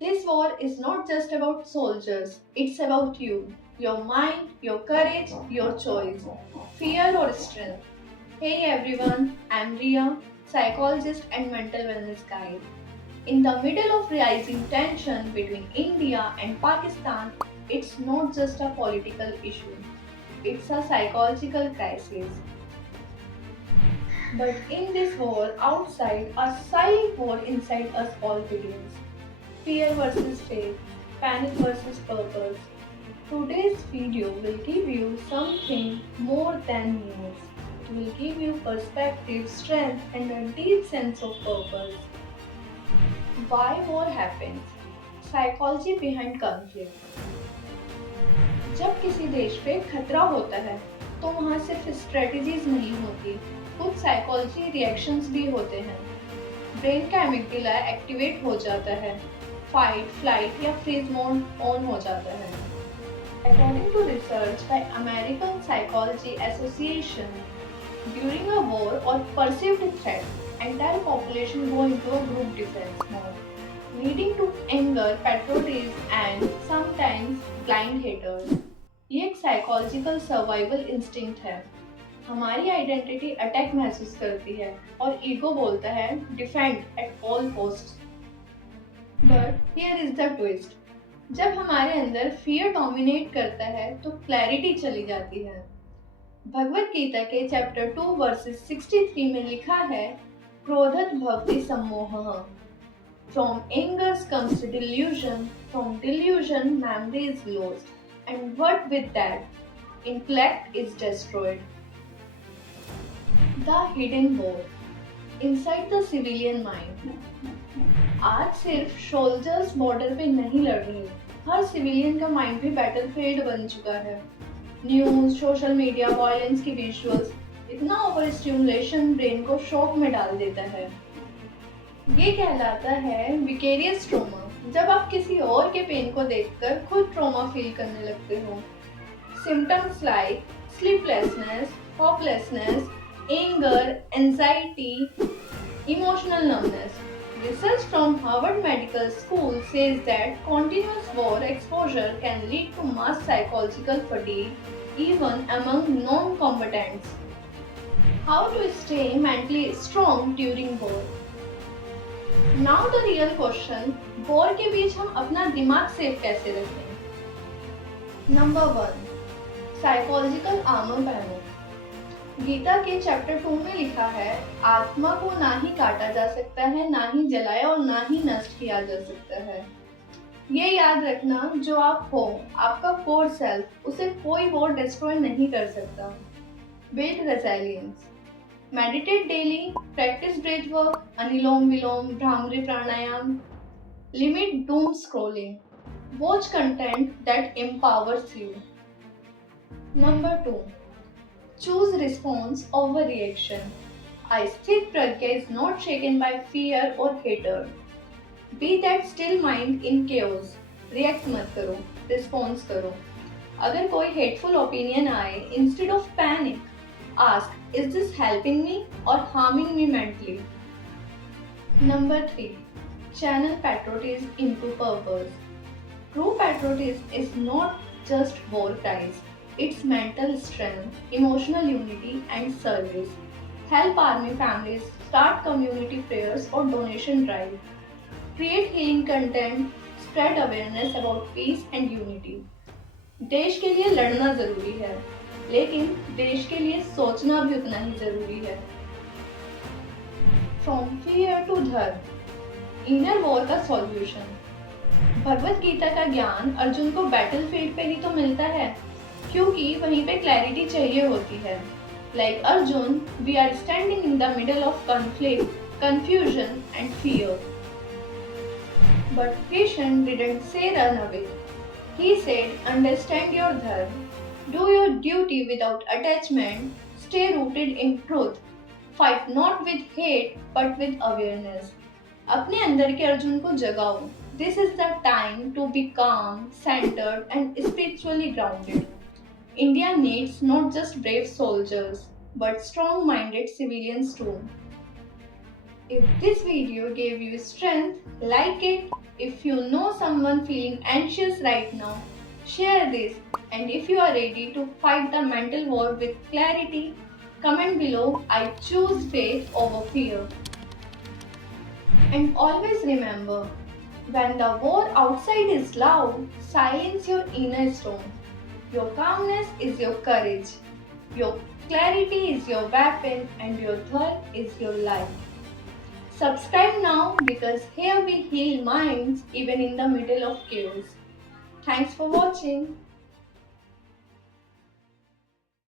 This war is not just about soldiers, it's about you. Your mind, your courage, your choice. Fear or strength. Hey everyone, I'm Ria, psychologist and mental wellness guide. In the middle of rising tension between India and Pakistan, it's not just a political issue, it's a psychological crisis. But in this war outside, a silent war inside us all begins. Fear versus faith, panic versus purpose. Today's video will give you something more than news. It will give you perspective, strength, and a deep sense of purpose. Why war happens? Psychology behind conflict. जब किसी देश पे खतरा होता है तो वहाँ सिर्फ स्ट्रेटजीज नहीं होती, कुछ साइकोलॉजी रिएक्शंस भी होते हैं। ब्रेन का एमिग्डाला एक्टिवेट हो जाता है, फाइट फ्लाइट या फ्रीज मोड ऑन हो जाता है। According to research by American psychology association, during a war और perceived threat entire population go into a group defense mode, leading to anger, patriotism and sometimes blind haters. ये एक psychological survival instinct है। हमारी identity attack महसूस करती है और ego बोलता है defend at all cost. But here is the twist, जब हमारे अंदर फियर डोमिनेट करता है तो क्लैरिटी चली जाती है। भगवत गीता के चैप्टर 2 वर्सेस 63 में लिखा है, क्रोधत भवति सम्मोहः। From anger comes delusion, from delusion memory is lost, and what with that? Intellect is destroyed. The hidden war inside the civilian mind. आज सिर्फ सोल्जर्स बॉर्डर पे नहीं लड़ रहे, हर सिविलियन का माइंड भी बैटलफील्ड बन चुका है। न्यूज, सोशल मीडिया, वायलेंस की विजुअल्स, इतना ओवर स्टिमुलेशन ब्रेन को शॉक में डाल देता है। ये कहलाता है विकेरियस ट्रॉमा, जब आप किसी और के पेन को देखकर खुद ट्रॉमा फील करने लगते हो। Symptoms like sleeplessness, hopelessness, anger, anxiety, emotional numbness. Research from Harvard Medical School says that continuous war exposure can lead to mass psychological fatigue even among non-combatants. How to stay mentally strong during war? Now the real question, war के बीच हम अपना दिमाग safe कैसे रखें? Number 1, psychological armour पहनो। गीता के chapter 2 में लिखा है, आत्मा को ना ही काटा जा सकता है, ना ही जलाया और ना ही नष्ट किया जा सकता है। ये याद रखना, जो आप हो, आपका कोर सेल्फ, उसे कोई वॉर डिस्ट्रॉय नहीं कर सकता। Build resilience. Meditate daily, practice breath work, Anilom Vilom, Bhramari Pranayam. Limit doom scrolling. Watch content that empowers you. Number 2. Choose response over reaction. A sthit pragya is not shaken by fear or hatred. Be that still mind in chaos. React मत करो, response करो। अगर कोई hateful opinion आए, instead of panic, ask, is this helping me or harming me mentally? Number 3. Channel patriotism into purpose. True patriotism is not just war cries. It's mental strength, emotional unity and service. Help army families, start community prayers or donation drive. Create healing content, spread awareness about peace and unity. देश के लिए लड़ना जरूरी है, लेकिन देश के लिए सोचना भी उतना ही जरूरी है। फ्रॉम फियर टू धर्म, इनर वॉर का सॉल्यूशन। भगवत गीता का ज्ञान अर्जुन को बैटलफील्ड पे ही तो मिलता है, क्योंकि वहीं पे क्लैरिटी चाहिए होती है। Like Arjun, we are standing in the middle of conflict, confusion and fear. But Krishna didn't say run away, he said understand your dharma, do your duty without attachment, stay rooted in truth, fight not with hate but with awareness. अपने अंदर के अर्जुन को जगाओ। This is the time to be calm, centered and spiritually grounded. India needs not just brave soldiers but strong-minded civilians too. If this video gave you strength, like it. If you know someone feeling anxious right now, share this. And if you are ready to fight the mental war with clarity, comment below I choose faith over fear. And always remember, when the war outside is loud, silence your inner storm. Your calmness is your courage. Your clarity is your weapon and your third is your life. Subscribe now because here we heal minds even in the middle of chaos. Thanks for watching.